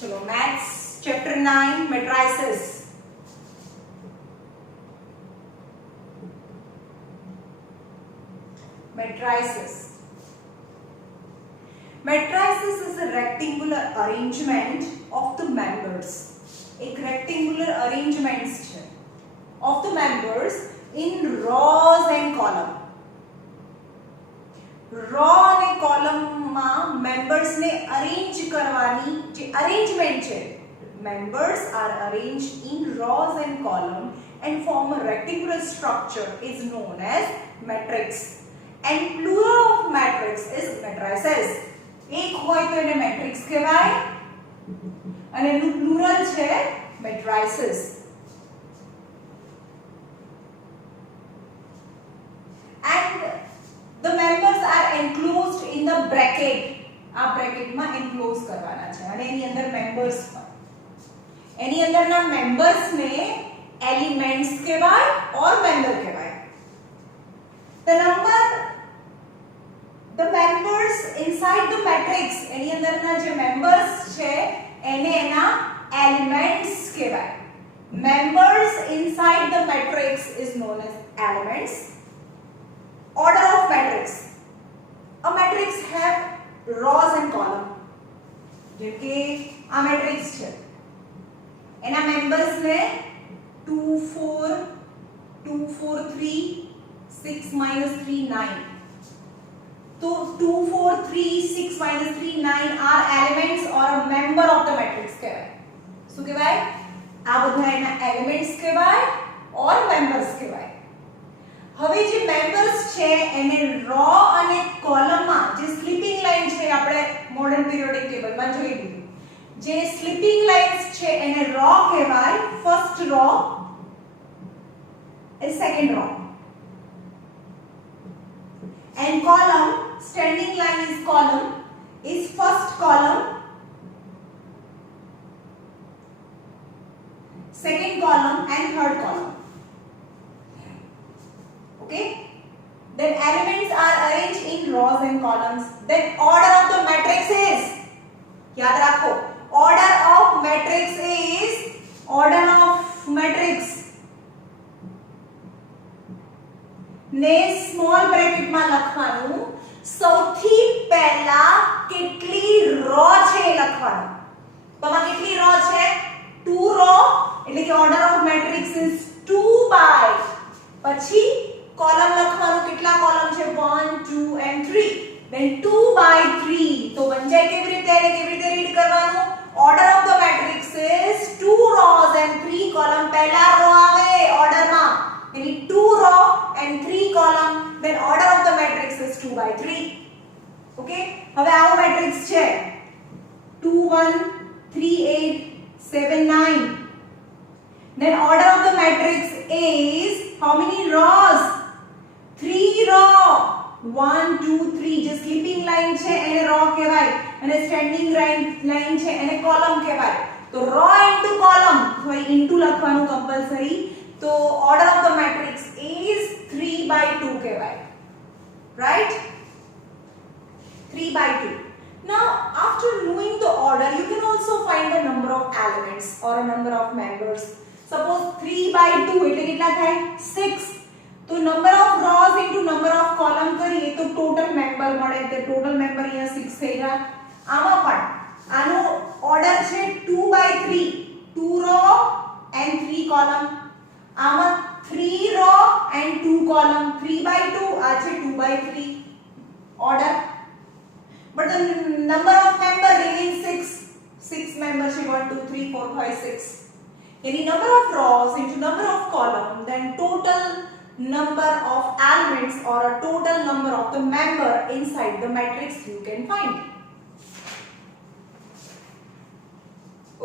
चलो maths chapter 9 matrices. Matrices. Matrices is a rectangular arrangement of the members. एक rectangular arrangements છે of the members in rows and column. Row અને કોલમમાં મેમ્બર્સ ને અરેન્જ કરવાની જે અરેન્જમેન્ટ છે, members are arranged in rows and column and form a rectangular structure is known as matrix. And plural of matrix is matrices. એક હોય તો એને મેટ્રિક્સ કહેવાય અને એનું પ્લુરલ છે matrices. And the members are enclosed in the bracket. આ બ્રેકેટમાં એન્ક્લોઝ કરવાના છે અને એની અંદર મેમ્બર્સ હોય. એની અંદરના મેમ્બર્સ ને એલિમેન્ટ્સ કહેવાય ઓર મેમ્બર કહેવાય. The members inside the matrix, એની અંદરના જે મેમ્બર્સ છે એને એના એલિમેન્ટ્સ કહેવાય. Members inside the matrix is known as elements. Order of matrix. A matrix have rows and column. જેમ કે આ મેટ્રિક્સ છે, એના મેમ્બર્સ ને 2 4 2 4 3 6 - 3 9. So 2 4 3 6 - 3 9 are elements or a member of the matrix કહેવાય. શું કહેવાય? આ બધા એના એલિમેન્ટ્સ કહેવાય ઓર મેમ્બર્સ કહેવાય. હવે જે મેમ્બર્સ છે એને રો અને કોલમમાં જે સ્લીપિંગ લાઈન છે, આપણે મોડર્ન પીરિયોડિક ટેબલમાં જોઈ લીધું. જે સ્લીપિંગ લાઇન્સ છે એને રો કહેવાય, first row is second row. And column, standing line is column, is first column, second column and third column. Okay? Then elements are arranged in rows and columns. Then order of the matrix is, याद रखो, order of matrix is, order of matrix ને સ્મોલ બ્રેકેટમાં લખવાનું. સૌથી પહેલા કેટલી રો છે એ લખવાનું. તો આમાં કેટલી રો છે? 2 રો, એટલે કે order of matrix is 2 by. પછી કોલમ લખવાનું, કેટલા કોલમ છે? 1 2 and 3. then 2 by 3. તો બન જાય કેવી રીતે રીડ કરવાનું? Order of the matrix is 2 rows and 3 column. પહેલા રો આવે ઓર્ડરમાં, yani 2 row and 3 column, then order of the matrix is 2 by 3. okay, હવે આવો મેટ્રિક્સ છે 2 1 3 8 7 9. then order of the matrix is how many rows? 3 row. 1 2 3. જે સ્લીપિંગ લાઈન છે એને રો કહેવાય અને સ્ટેન્ડિંગ લાઈન છે એને કોલમ કહેવાય. તો row into column, sorry into લખવાનું compulsory. So order of the matrix is 3 by 2 kY, right? 3 by 2. Now after knowing the order, you can also find the number of elements or a number of members. Suppose 3 by 2 એટલે કેટલા થાય? 6. તો number of rows into number of column કરીએ તો total member મળે. તો total member અહીંયા 6 થઈ ગયા. આમાં પણ આનો order છે 2 by 3, 2 row and 3 column. આમાં 3 row and 2 column. 3 by 2 આ છે 2 by 3 order. But the number of member remains 6. 6 members, 1 2 3 4 5 6. Any number of rows into number of column, then total number of elements or a total number of the member inside the matrix you can find.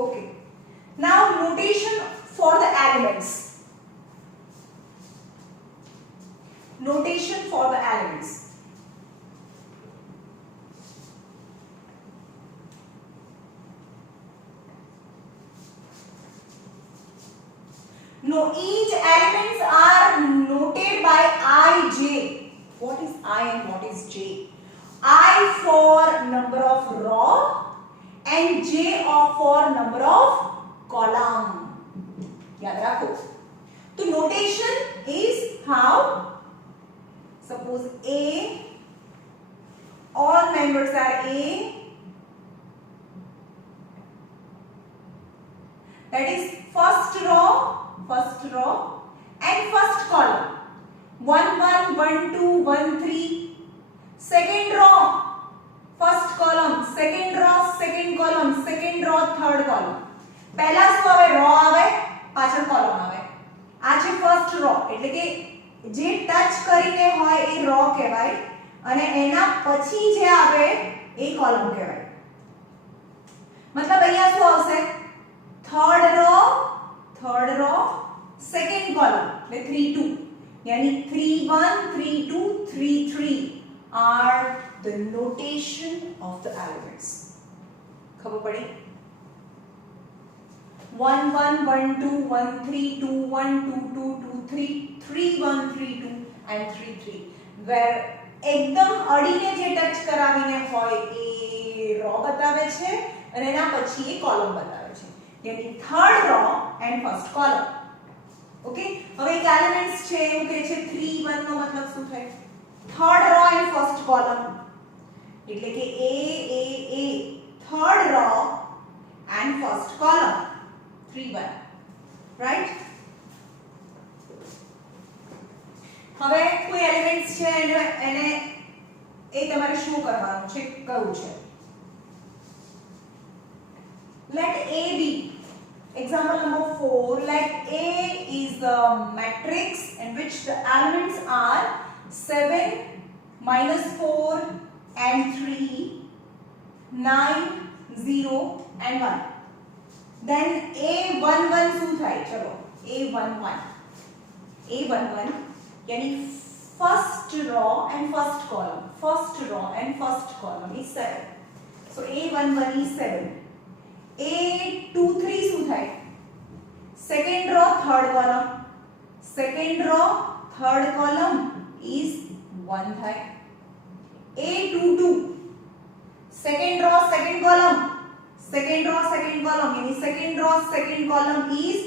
Okay. Now notation for the elements. Notation for the elements. No, each elements are noted by ij. What is I and what is j? I for number of row and J for number of column. याद रखो. तो notation is how, suppose A, all members are A, that is first row and first column. 1 1 1 2 1 3. Second row first column, second row second column, second row third column. પહેલા શું આવે? રો આવે, પાછળ કોલમ આવે. આ છે ફર્સ્ટ રો, એટલે કે જે ટચ કરીને હોય એ રો કહેવાય અને એના પછી જે આવે એ કોલમ કહેવાય. મતલબ અહીંયા શું આવશે? third row second column એટલે 3 2, यानी 3 1 3 2 3 3 are the notation of the elements. खबर पड़ी? 1 1 1 2 1 3 2 1 2 2 2 3 3 1 3 2 and 3 3, where एकदम અડીને જે ટચ કરાવીને હોય એ રો બતાવે છે અને એના પછી એ કોલમ બતાવે છે, यानी third raw and first column. Okay, હવે એક એલિમેન્ટ્સ છે એવું કહે છે 3 1 નો મતલબ શું થાય? Third raw and first column, એટલે કે a third raw and first column 3 1, રાઈટ? હવે કોઈ એલિમેન્ટ્સ છે એને એ તમારે શું કરવાનું છે કહું છે. Let A be, example number 4, let A is a matrix in which the elements are 7 minus 4 and 3 9 0 and 1. Then A11 શું થાય? ચલો A11 यानी first row and first column is 7. So A11 is 7. A23 શું થાય? second row third column is 1 થાય. A22 second row second column यानी second row second column is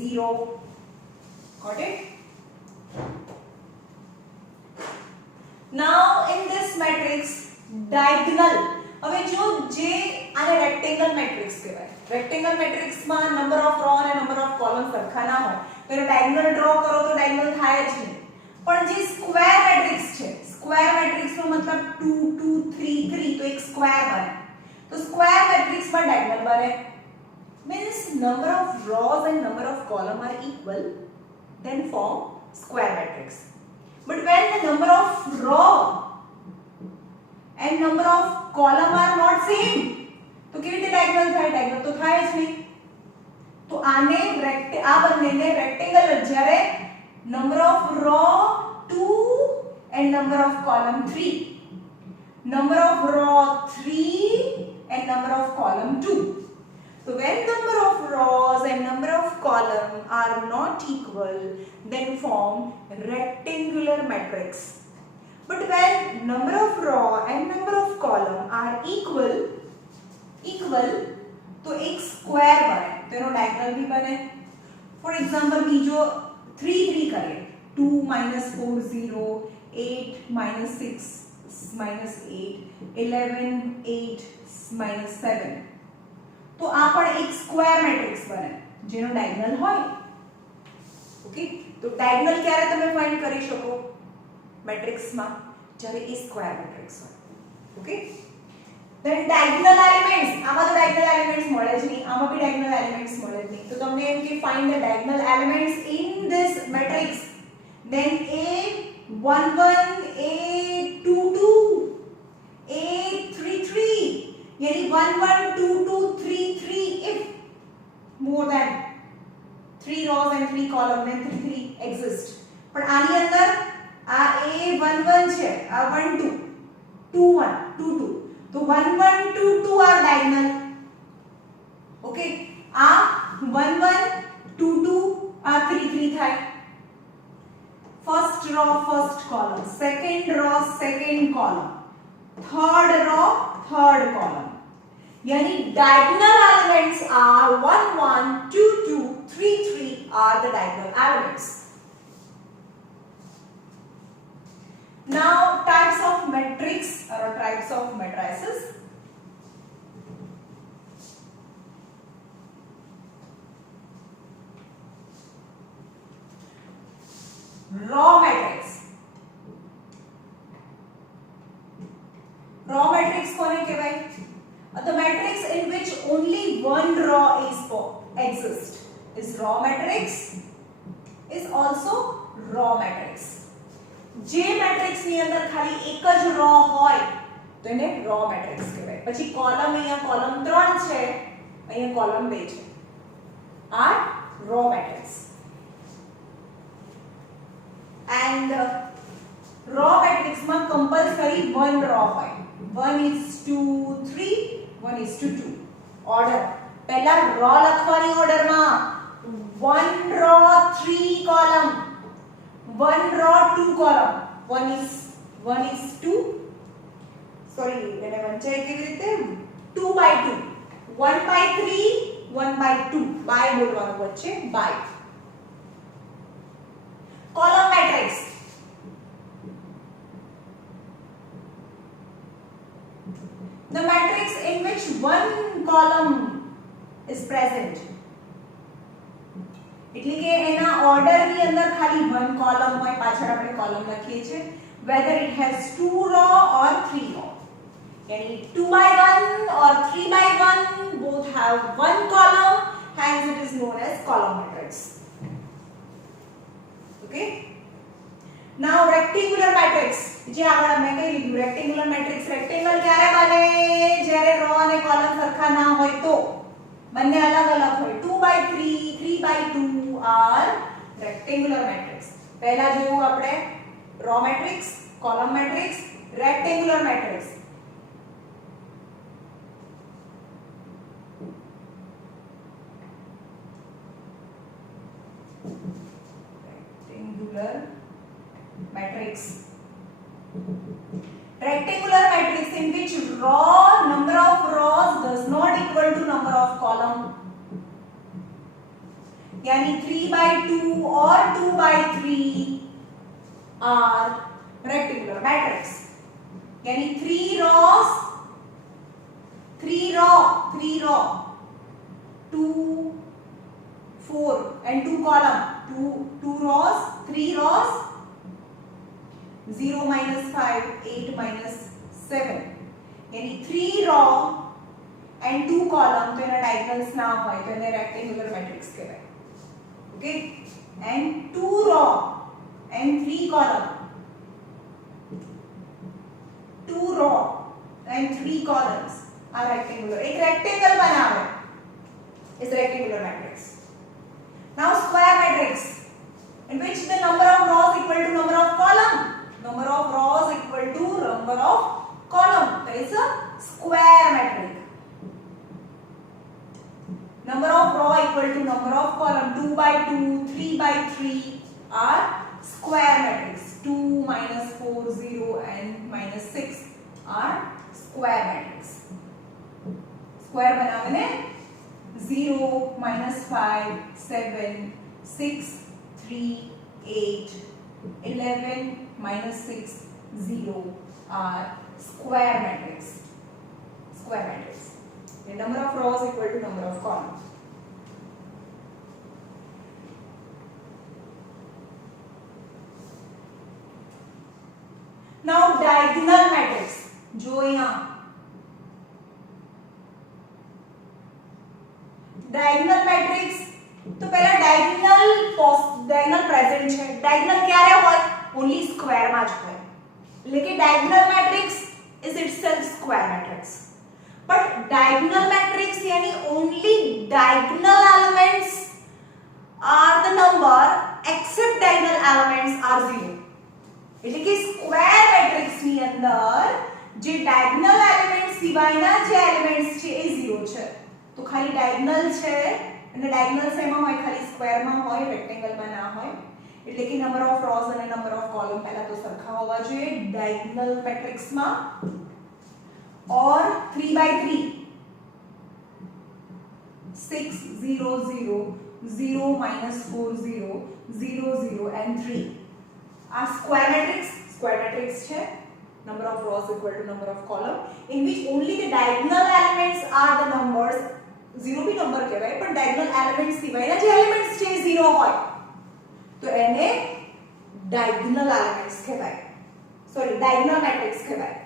0. Got it? Now in this matrix diagonal, હવે જો જે આને rectangle matrix કહેવાય. રેક્ટેંગલ મેટ્રિક્સમાં નંબર ઓફ રો અને નંબર ઓફ કોલમ સરખા ના હોય તો એને ડાયગોનલ ડ્રો કરો તો ડાયગોનલ થાય જ નહીં. પણ જે સ્ક્વેર મેટ્રિક્સ છે, સ્ક્વેર મેટ્રિક્સનો મતલબ 2 2 3 3, તો એક સ્ક્વેર બને. તો સ્ક્વેર મેટ્રિક્સમાં ડાયગોનલ બને. means number of rows and number of column are equal, then form square matrix. But when the number of row and number of column are not same, तो કેવી રીતે ડાયગોનલ થાય? ડાયગોનલ તો થાય જ નહીં. તો આને આ બંનેને રેક્ટેંગલ જ્યારે number of row 2 and number of column 3, number of row 3 and number of column 2. So when number of rows and number of column are not equal, then form rectangular matrix. But when number of row and number of column are equal, तो एक स्क्वायर बने, तो एनो डायगोनल भी बने. For example बीजो 3 3 करिए, 2 4 0, 8 6 8, 11 8 7. तो आ पण एक स्क्वायर मैट्रिक्स बने जेनो डायगोनल होय. ओके, तो डायगोनल क्यारे તમે ફાઇન્ડ કરી શકો? મેટ્રિક્સ માં જ્યારે એ સ્ક્વેર મેટ્રિક્સ હોય. ઓકે, then diagonal elements, આમાં તો diagonal elements મળે જ નહીં, આમાં બી diagonal elements મળે જ નહીં. તો તમને એમ કે find the diagonal elements in this matrix, then A11 A22 A33, यानी 1 1 2 2 3 3 if more than 3 rows and 3 column, then 3 3 exist. પણ આની અંદર આ A11 છે, આ 1 2 2 1 2 2, तो 1 1 2 2 are diagonal. Okay, a 1 1 2 2 a 3 3 થાય. First row first column, second row second column, third row third column. यानी diagonal elements are 1 1 2 2 3 3 are the diagonal elements. Now types of matrix or types of matrices. Raw matrix. Raw matrix कोने के भाई? The matrix in which only one row exists is raw matrix. Is also raw matrix. જે મેટ્રિક્સ ની અંદર ખાલી એક જ રો હોય તો એને raw matrix કહેવાય. પછી કોલમ અહીંયા કોલમ 3 છે, અહીંયા કોલમ 2 છે. આ raw matrix. And raw matrix માં compulsory one row હોય. 1:3, 1:2. Order. પહેલા રો લખવાની ઓર્ડર માં 1 row 3 column, 1 row 2 column. 1:2. Sorry, એને વંચાઈ કેવી રીતે? 2/2. 1/3, 1/2. by બોલવાનું વચ્ચે by. Column matrix. The matrix in which one column is present. એટલે કે એના ઓર્ડર ની અંદર ખાલી one column હોય, પાછળ આપણે column લખીએ છીએ, whether it has 2 row or 3 row. यानी 2/1 or 3/1 both have one column, hence it is known as column matrix. Okay. Now rectangular matrix. જે આગળ મેં કહી લીધું rectangular matrix rectangle ક્યારે બને? જ્યારે રો અને કોલમ સરખા ના હોય તો. બંને અલગ અલગ હોય. 2/3, 3/2 are rectangular matrix. પહેલા જોયું આપણે raw matrix, column matrix, rectangular matrix. Rectangular matrix. Rectangular matrix in which number of rows does not equal to number of column. यानी 3/2 or 2/3 are rectangular matrix. यानी 3 rows 2 4 and 2 column, 2 rows, 3 rows, 0 minus 5, 8 minus 7. यानी 3 row and 2 column तो इन्हें diagonals ना होए तो इन्हें rectangular matrix कहते हैं. Okay? And 2 row and 3 column, 2 row and 3 columns are rectangular. एक rectangle बनावे is rectangular matrix. Now square matrix in which the number of rows equal to number of column. Number of rows equal to number of column. That is a square matrix. Number of row equal to number of column. 2/2, 3/3 are square matrix. 2 minus 4, 0 and minus 6 are square matrix. Square बनाने 0 minus 5, 7, 6, 3, 8, 11 minus 6, 0 are square matrix. Square matrix. The number of rows equal to number of columns. Now diagonal matrix. जो यहाँ diagonal matrix तो पहला diagonal present है. diagonal ક્યારે હોય? Only square માં જ હોય. लेकिन diagonal matrix is itself square matrix. But diagonal matrix यानी only diagonal elements are the number except diagonal elements are 0. એટલે કે square matrix ની અંદર જે diagonal elements સિવાયના જે elements છે એ 0 છે. તો ખાલી diagonal છે અને diagonal શેમાં હોય? ખાલી square માં હોય, rectangle માં ના હોય. એટલે કે number of rows અને number of column પહેલા તો સરખા હોવા જોઈએ diagonal matrix માં. or 3/3 6 0 0 0 minus 4 0 0 0 and 3 આ square matrix છે number of rows equal to number of column in which only the diagonal elements are the numbers 0 भी નંબર કહેવાય પણ diagonal elements સિવાયના જે elements છે 0 હોય તો એને diagonal elements કહેવાય sorry diagonal matrix કહેવાય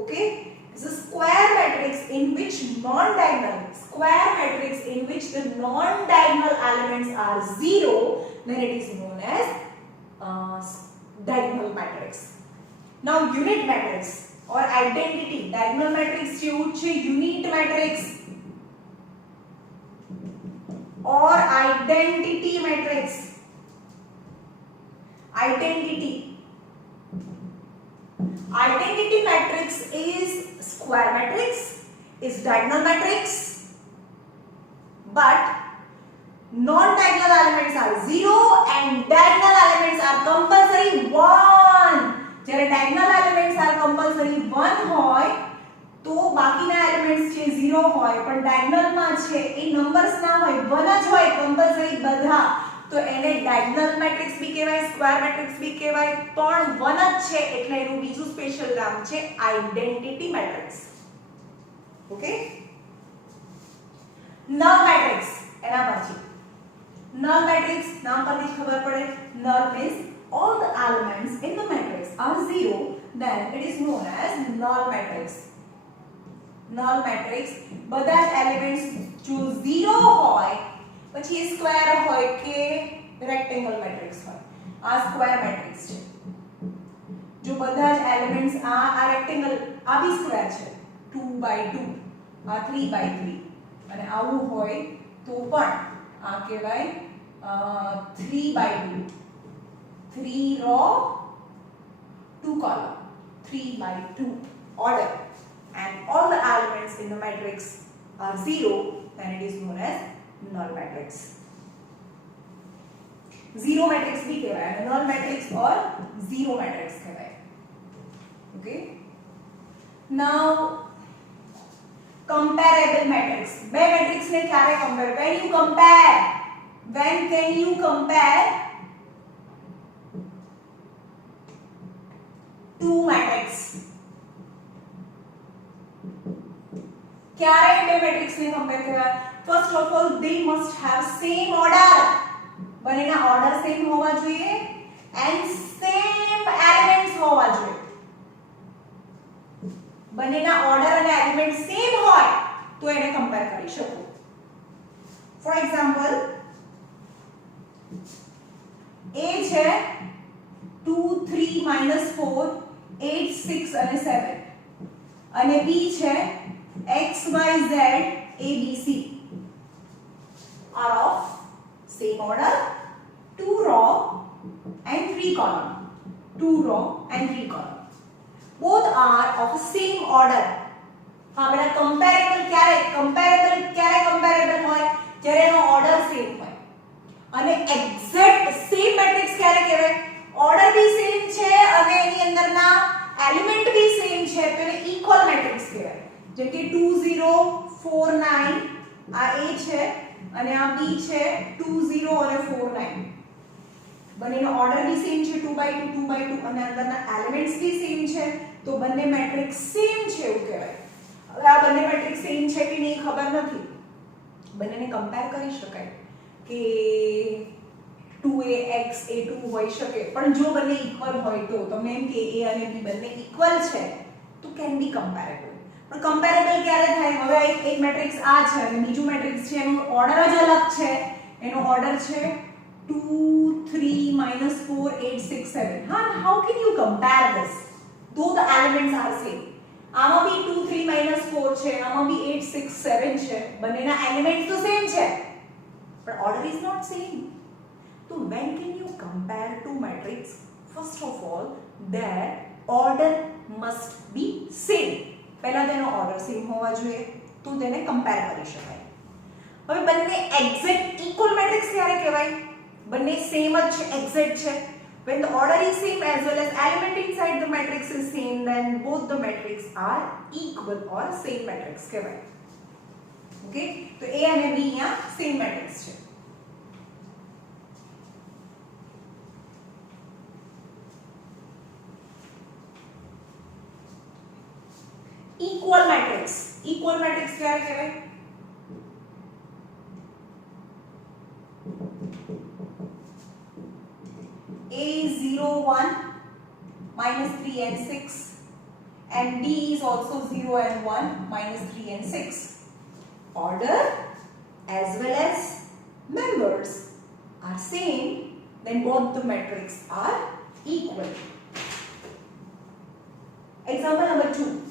okay this is square matrix in which the non diagonal elements are 0 then it is known as diagonal matrix. Now unit matrix or identity diagonal matrix જેવું છે unit matrix or identity matrix. Identity matrix is square matrix, is diagonal matrix, but non-diagonal elements are 0 and diagonal elements are compulsory 1. જ્યારે diagonal elements are compulsory 1 હોય તો બાકીના elements છે 0 હોય પણ diagonal માં છે એ numbers ના હોય 1 જ હોય compulsory બધા તો એને diagonal matrix બી કહેવાય square matrix બી કહેવાય પણ 1 જ છે એટલે એનું બીજું સ્પેશિયલ નામ છે identity matrix. Okay null matrix એના પછી null matrix નામ પરથી જ ખબર પડે null means all the elements in the matrix are 0 then it is known as null matrix. null matrix બધા જ elements જો 0 હોય પછી એ સ્ક્વેર હોય કે રેક્ટેંગલ મેટ્રિક્સ હોય આ સ્ક્વેર મેટ્રિક્સ છે જો બધા જ એલિમેન્ટ્સ આ રેક્ટેંગલ આ બી સ્ક્વેર છે 2/2 આ 3/3 અને આવું હોય તો પણ આ કહેવાય 3/2 3 row 2 column 3/2 order and all the elements in the matrix are 0 then it is known as null matrix. Zero matrix भी कहवाय null matrix और zero matrix कहवाय. Okay. Now comparable matrix. બે matrix ને ક્યારે compare? When can you compare two matrix? ક્યારે બે matrix ને compare કરાય? First of all, they must have same order. બંનેના order same હોવા જોઈએ and same elements હોવા જોઈએ. બંનેના order અને elements same હોય તો એને compare કરી શકો. For example, A છે 2 3 -4 8 6 અને 7 અને B છે x y z a b c are of same order 2 row and 3 column both are of same order. હા બેટા comparable ક્યારે comparable હોય જ્યારે એનો order same હોય અને exact same matrix ક્યારે કહેવાય order બી same છે અને એની અંદરના element બી same છે તો એને equal matrix કહેવાય. જેમ કે 2 0 4 9 આ A છે અને આ B છે 2 0 અને 4 9 બંનેનો ઓર્ડર બી સેમ છે 2/2 2/2 અને અંદરના એલિમેન્ટ્સ બી સેમ છે તો બંને મેટ્રિક્સ સેમ છે એવું કહેવાય. હવે આ બંને મેટ્રિક્સ સેમ છે કે નહીં ખબર નથી બંનેને કમ્પેર કરી શકાય કે 2ax a2 હોઈ શકે પણ જો બંને ઇક્વલ હોય તો તમને એમ કે a અને b બંને ઇક્વલ છે તો કેન બી કમ્પેરેબલ. પણ કમ્પેરેબલ ક્યારે થાય હવે એક મેટ્રિક્સ આ છે અને બીજું મેટ્રિક્સ છે એનો ઓર્ડર જ અલગ છે એનો ઓર્ડર છે 2 3 -4 8 6 7 હા how can you compare this though the elements are same આમાં બી 2 3 -4 છે આમાં બી 8 6 7 છે બંનેના એલિમેન્ટ્સ તો સેમ છે but order is not same. So when can you compare two matrix? First of all their order must be same. પહેલા તેનો ઓર્ડર સેમ હોવા જોઈએ તો તેને કમ્પેર કરી શકાય. હવે બંને એક્ઝેક્ટ ઇક્વલ મેટ્રિક્સ ક્યારે કહેવાય બંને સેમ જ છે એક્ઝેક્ટ છે when the order is same as well as element inside the matrix is same then both the matrix are equal or same matrix કહેવાય. ઓકે, તો A અને B અહીંયા સેમ મેટ્રિક્સ છે. ઇક્વલ મેટ્રિક્સ, ઇક્વલ મેટ્રિક્સ ક્યારે કહેવાય? A is 0 1 minus 3 and 6 and B is also 0 and 1 minus 3 and 6. Order as well as members are same, then both the matrix are equal. Example number 2.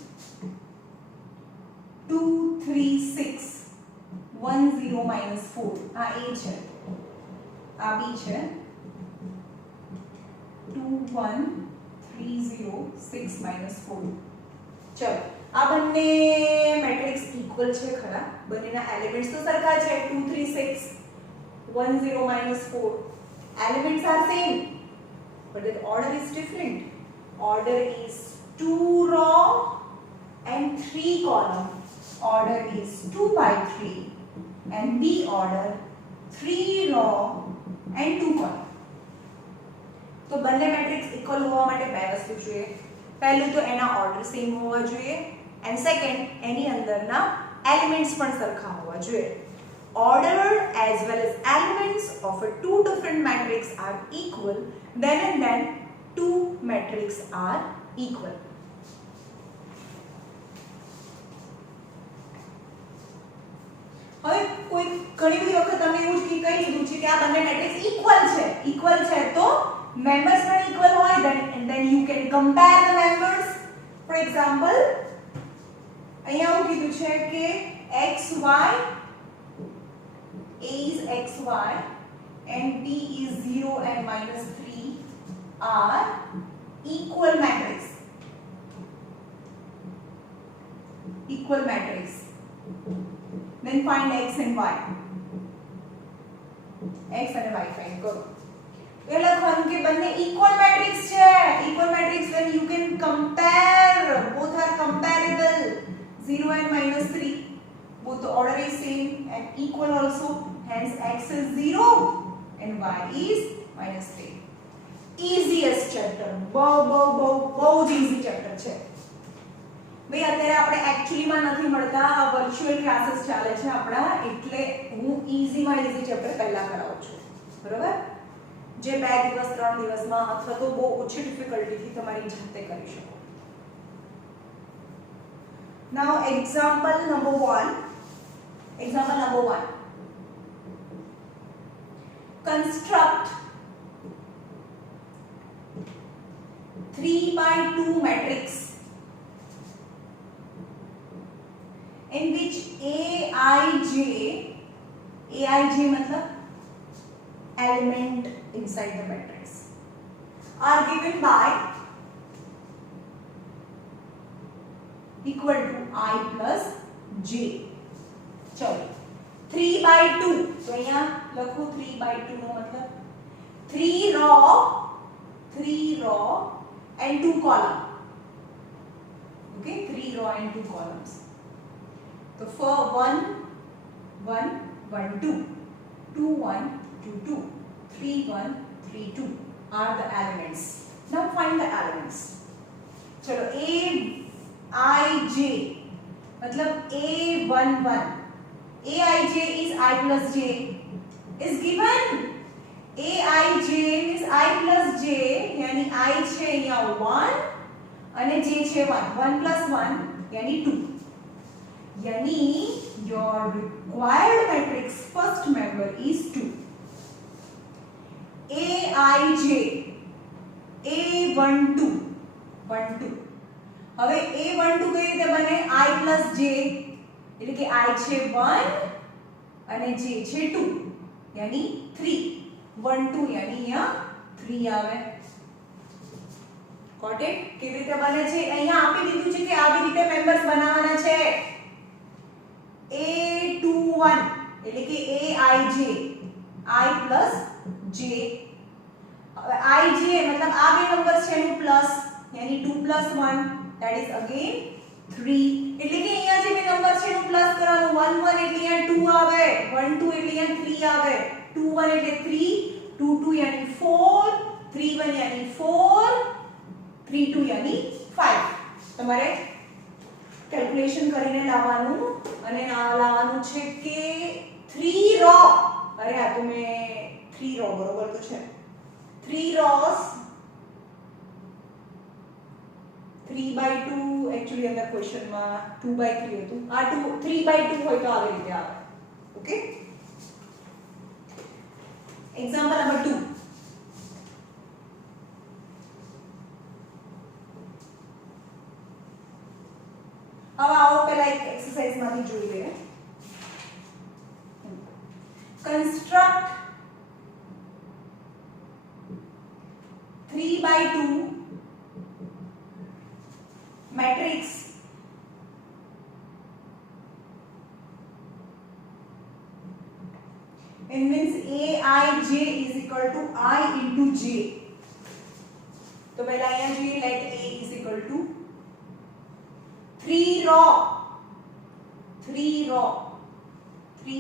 2 3 6 1 0 minus 4. આ A છે, આ B છે. 2 1 3 0 6 minus 4. ચલો, આ બંને મેટ્રિક્સ ઇક્વલ છે ખરા? બંનેના એલિમેન્ટ્સ તો સરખા છે. 2 3 6 1 0 minus 4. Elements are same, but the order is different. Order is 2 row and 3 column. Order is 2 by 3 and B order 3 row and 2 column. તો બંને મેટ્રિક્સ ઇક્વલ હોવા માટે બે વસ્તુ જોઈએ. પહેલું તો એના ઓર્ડર સેમ હોવા જોઈએ એન્ડ સેકન્ડ એની અંદરના એલિમેન્ટ્સ પણ સરખા હોવા જોઈએ. Order as well as elements of a two different matrix are equal, then and then two matrix are equal. હવે કોઈ ઘણી બધી વખત તમે એવું કહી દીધું છે કે આ બંને મેટ્રિક્સ ઇક્વલ છે તો members પણ equal હોય, then you can compare the members. For example, અહીંયા હું કીધું છે કે xy, A is xy and B is 0 and minus 3 are equal matrix. Equal matrix. Then find x and y. X and y find કરો. એ લખવાનું કે બંને equal matrix છે. Equal matrix when you can compare, both are comparable. 0 and minus 3, both the order is same and equal also, hence x is 0 and y is minus 3. Easiest chapter, બહુ જ easy chapter છે ભાઈ. અત્યારે આપણે એક્ચ્યુઅલી માં નથી મળતા, આ વર્ચ્યુઅલ ક્લાસીસ ચાલે છે આપણા, એટલે હું ઈઝી માં ઈઝી ચેપ્ટર પહેલા કરાવું છું, બરોબર? જે 2 દિવસ 3 દિવસમાં અથવા તો બહુ ઓછી ડિફિકલ્ટીથી તમારી જાતે કરી શકો. Now example number 1. Example number 1. Construct 3 by 2 matrix in which Aij मतलब element inside the matrix are given by equal to I plus j. चलो 3 by 2, तो यहाँ लखो 3 by 2 नो मतलब 3 row and 2 column. Okay, 3 row and 2 columns. So for 1 1 1 2 2 1 2 2 3 1 3 2 are the elements. Now find the elements. चलो Aij मतलब A11, Aij is I plus j is given. Aij means I plus j, यानी I છે અહીંયા 1 અને j છે 1. 1 plus 1 यानी 2. यानी your required matrix first member is 2. Aij A12 1 2. હવે A12 કઈ રીતે બને? I plus j એટલે કે I છે 1 અને j છે 2 यानी 3. 1 2 यानी અહીંયા 3 આવે. Got it? કેવી રીતે બને છે? અહીંયા આપી દીધું છે કે આવી રીતે મેમ્બર્સ બનાવવાના છે. A21 એટલે કે Aij I plus j. હવે Ij मतलब આ બે નંબર છે એનું પ્લસ यानी 2 plus 1 that is again 3 એટલે કે અહીંયા જે બે નંબર છે એનું પ્લસ કરવાનું 1 1 એટલે અહીંયા 2 આવે 1 2 એટલે અહીંયા 3 આવે 2 1 એટલે 3 2 2 यानी 4 3 1 यानी 4 3 2 यानी 5 તમારે કેલ્ક્યુલેશન કરીને લાવવાનું અને લાવવાનું છે કે 3 રો અરે આ તો મે 3 રો બરોબર તો છે 3 રોસ 3/2 एक्चुअली अंदर क्वेश्चन में 2/3 હતું આ 2 3/2 હોય તો આવી રીતે આવે ઓકે एग्जांपल नंबर 2 अब आओ पहला एक एक्सरसाइज માંથી જોઈ લઈએ construct 3/2 matrix it means aij is equal to I into j तो पहला यहाँ જોઈએ let a is equal to 3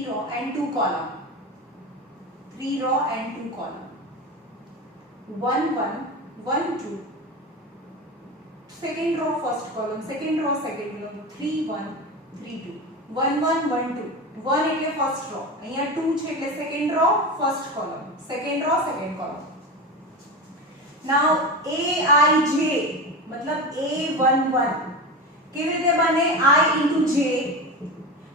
row and 2 column 3 row and 2 column 1 1 1 2 second row first column second row second column 3 1 3 2 1 1 1 2 1 એટલે first row અહીંયા 2 છે એટલે second row first column second row second column now aij मतलब a11 કેવી રીતે બને I into j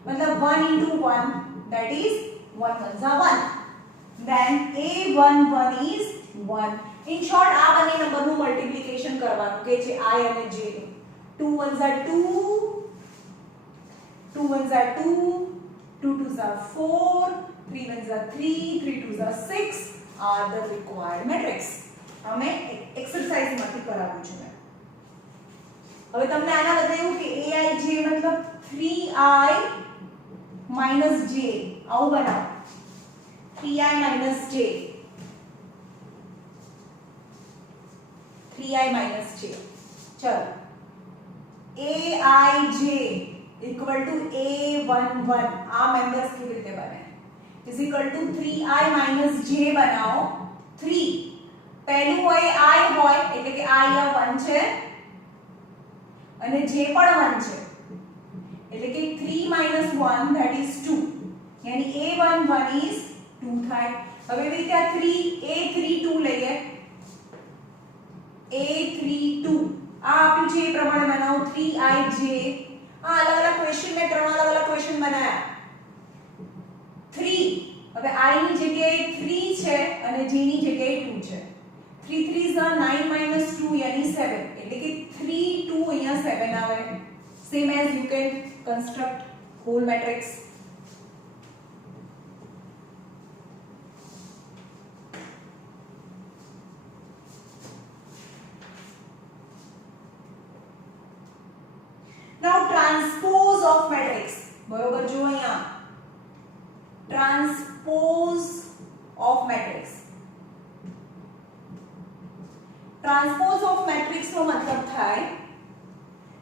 मतलब 1 into 1 that is 1 ones are 1 then a11 is 1 in short આ બંને નંબરનું મલ્ટીપ્લિકેશન કરવાનું કે છે I અને j 2 ones are 2 2 ones are 2 2 twos are 4 3 ones are 3 3 twos are 6 are the required matrix અમે એક્સરસાઇઝ માંથી કરાવ્યું છે મેં હવે તમને આના બદલે એવું કે aij मतलब 3i - j આવું બનાવો 3i - j 3i - j ચલો aij equal to a11 આ મેમ્બર્સ કેવી રીતે બને is equal to 3i - j બનાવો 3 પહેલું હોય i હોય એટલે કે i અહીંયા 1 છે અને j પણ 1 છે એટલે કે 3 - 1 that is 2 यानी a11 is 2 થાય હવે એવી રીતે આ 3 a32 લઈએ a32 આ આપ્યું છે એ પ્રમાણે બનાવો 3ij આ अलग अलग क्वेश्चन में ત્રણ अलग अलग क्वेश्चन बनाया 3 હવે i ની જગ્યાએ 3 છે અને j ની જગ્યાએ 2 છે 3 3s are 9 - 2 यानी 7 એટલે કે 3 2 અહીંયા 7 આવે same as you can construct whole matrix now transpose of matrix બરોબર જો અહીંયા transpose of matrix transpose of matrix નો મતલબ થાય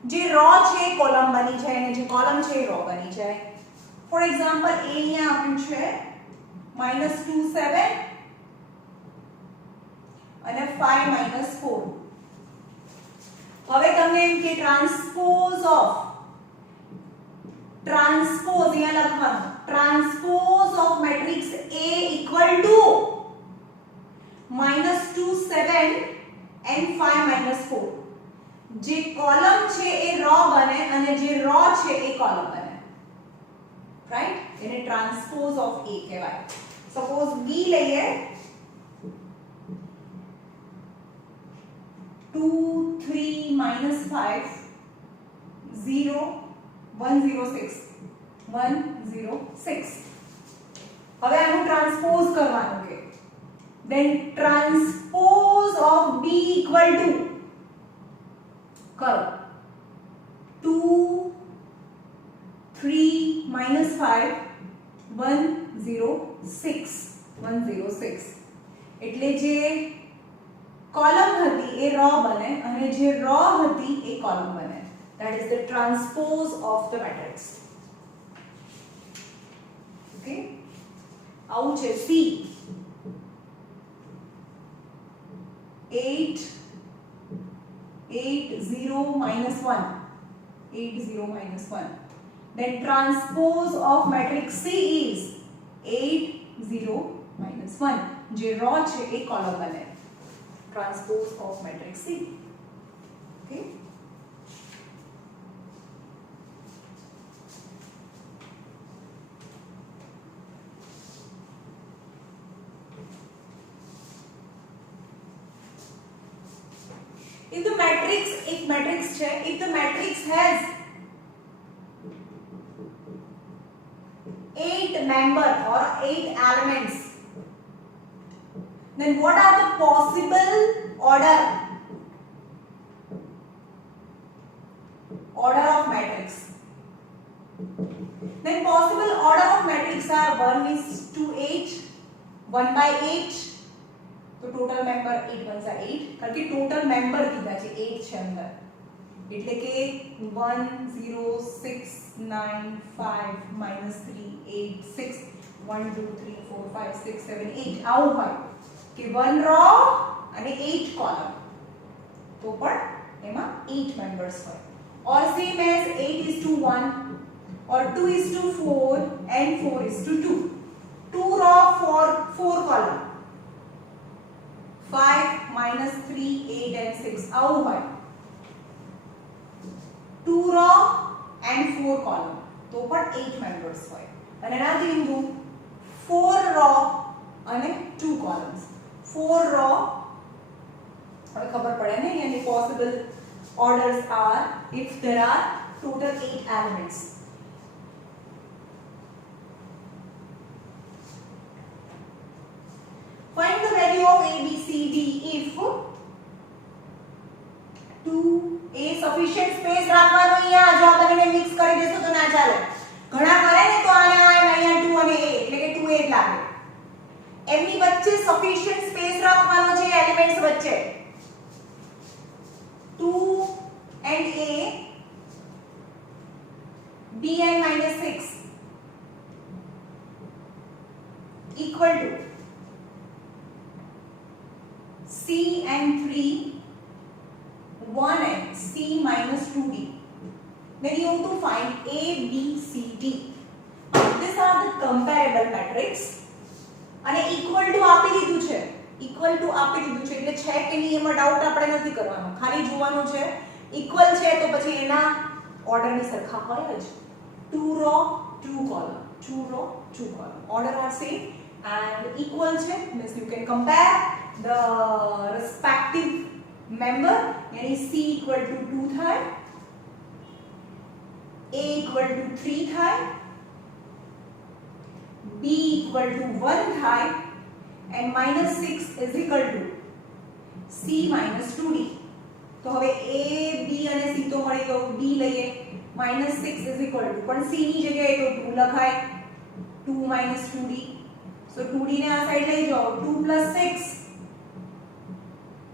જે રો છે કોલમ બની જાય અને જે કોલમ છે રો બની જાય ફોર એક્ઝામ્પલ a અહીંયા આપ્યું છે -2 7 અને 5 - 4 હવે તમને એમ કે ટ્રાન્સપોઝ અહીંયા લખવાનું transpose of matrix A equal to -2 7 and 5 - 4 જે કોલમ છે એ રો બને અને જે રો છે એ કોલમ બને રાઈટ એને ટ્રાન્સપોઝ ઓફ A કહેવાય સપોઝ B લઈએ 2 3 -5 0 106 106 હવે આનું ટ્રાન્સપોઝ કરવાનું કે then transpose of B equal to કરો 2 3 -5 106 106 એટલે જે કોલમ હતી એ રો બને અને જે રો હતી એ કોલમ બને that is the transpose of the matrix. Okay, આવું છે C 8 8 0 minus 1 8 0 minus 1. Then transpose of matrix C is 8 0 minus 1. જે રો છે એ કોલમ બને. Transpose of matrix C. Okay. If the matrix, if the matrix has 8 member or 8 elements, then what are the possible order of matrix? Then possible order of matrix are 1 is to 8, 1 by 8. तो total member 8 1 are 8 કારણ કે total member કીધા છે 8 છે અંદર એટલે કે 1 0 6 9 5 -3 8 6 1 2 3 4 5 6 7 8 આવું હોય કે 1 રો અને 8 કોલમ તો પણ એમાં 8 મેમ્બર્સ હોય or same as 8 is to 1 or 2 is to 4 and 4 is to 2 2 रो 4 column 5 minus 3 8 and 6 આવું હોય 2 રો and 4 column તો પણ 8 members હોય અને એનાથી હિંદુ 4 રો અને 2 columns 4 રો હવે ખબર પડે ને એની possible orders are if there are total 8 elements. Find the value of A, B, C, D if 2A sufficient space રાખવાનો અહીંયા જો આ બંનેને મિક્સ કરી દેશો તો ના ચાલે ઘણા કરે ને તો આને અહીંયા 2 અને A એટલે કે 2A જ લાગે એમની વચ્ચે sufficient space રાખવાનો છે એલિમેન્ટ્સ વચ્ચે 2 and A Bn minus 6 equal to C and 3 1 and C minus 2D. Then you have to find A, B, C, D. These are the comparable matrix. અને equal to આપી દીધું છે equal to આપી દીધું છે એટલે છે કે નહીં એમાં ડાઉટ આપણે નથી કરવાનો ખાલી જોવાનું છે equal છે તો પછી એના ઓર્ડરની સરખા હોય જ 2 row 2 column 2 row 2 column order are same and equal છે means you can compare the respective member यानी C equal to 2 થાય A equal to 3 થાય B equal to 1 થાય and minus 6 is equal to C minus 2D તો હવે A B અને C તો મળી ગયું D લઈએ minus 6 is equal to પણ C ની જગ્યાએ તો 2 લખાય 2 minus 2D so 2D ને આ સાઈડ લઈ જાઓ 2 plus 6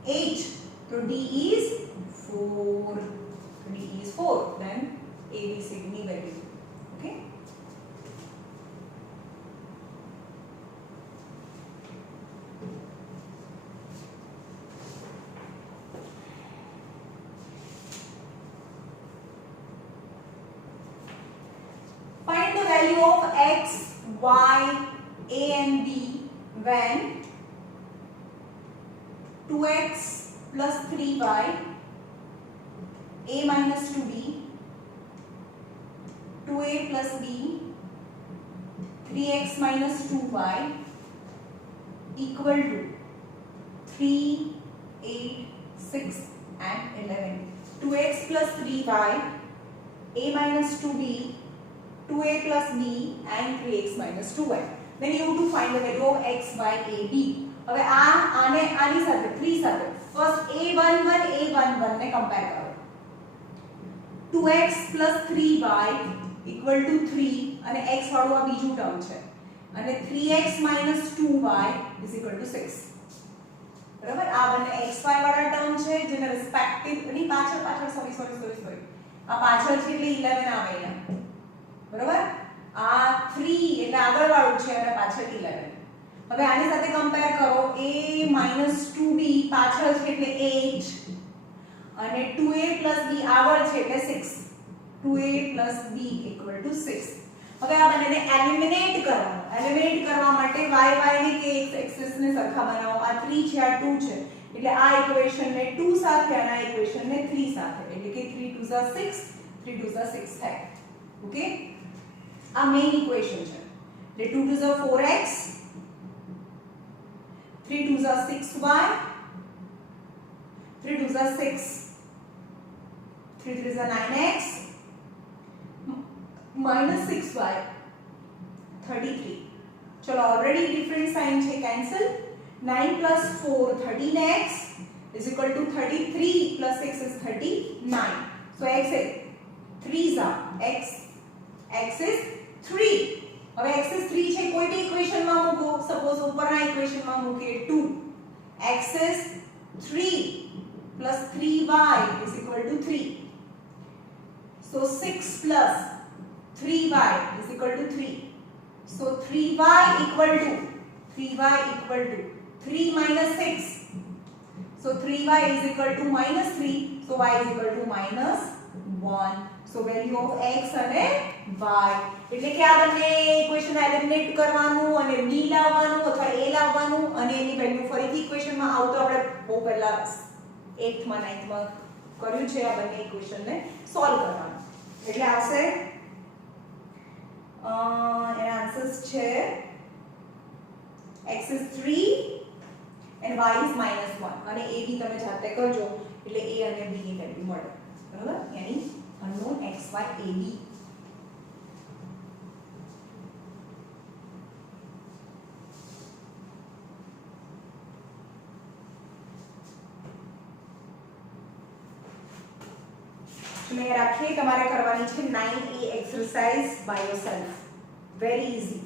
8 so D is 4 D is 4 then A B C D value okay find the value of x y A and B when 2x plus 3y A minus 2b 2a plus b 3x minus 2y equal to 3 8 6 and 11 2x plus 3y A minus 2b 2a plus b and 3x minus 2y then you have to find the value of x y a b હવે આ આને આની સાથે 3 સાથે first a11 a11 ને કમ્પેર કરો 2x plus 3y equal to 3 અને x વાળું આ બીજું ટર્મ છે અને 3x minus 2y is equal to 6 બરાબર આ બંને xy વાળા ટર્મ છે જેને રિસ્પેક્ટિવ ની પાછળ સોરી આ પાછળ છે એટલે 11 આવે અહીંયા, બરોબર? આ 3 એટલે આગળ વાળું છે અને પાછળ 11. હવે આની સાથે કમ્પેર કરો, a 2b પાછળ છે એટલે 8 અને 2a b આગળ છે એટલે 6. 2a b = 6. હવે આ બંનેને એલિમિનેટ કરવાનું. એલિમિનેટ કરવા માટે y ને કે x એક્સિસ ને સરખા બનાવો. આ 3 છે, આ 2 છે, એટલે આ ઇક્વેશન ને 2 સાથે અને આ ઇક્વેશન ને 3 સાથે, એટલે કે 3 2 6, 3 2 6 થાય. ઓકે, આ મેઈન ઇક્વેશન છે. એટલે 2 2 4x, 3 2 6y, 3 2 6, 3 3 9x, -6y, 33. चलो ऑलरेडी डिफरेंट साइन છે, कैंसिल. 9 + 4 13x is equal to 33 + 6 is 39. So x is 3 x is 3. હવે x is 3 છે, કોઈ બી ઇક્વેશન માં મૂકો. સપોઝ ઉપરના ઇક્વેશન માં મૂકીએ 2. x is 3 + 3y is equal to 3. So 6 + 3y is equal to 3. So 3y equal to 3 minus 6. So 3y is equal to -3. So y is equal to -1. So value of x અને y, એટલે કે આ બંને ઇક્વેશન એલિમિનેટ કરવાનું અને b લાવવાનું અથવા a લાવવાનું અને એની વેલ્યુ ફરીથી ઇક્વેશનમાં આવું તો આપણે બહુ પહેલા 8th માં 9th માં કર્યું છે. આ બંને ઇક્વેશનને સોલ્વ કરવાનું. એટલે આવશે એના આન્સર્સ છે x is 3 and y is -1 અને a b તમે જાતે કરજો એટલે a અને b ની વેલ્યુ મળે, બરાબર? યાની unknown x y a b. ચલો એ રાખીએ. તમારે કરવાની છે 9a exercise by yourself. Very easy.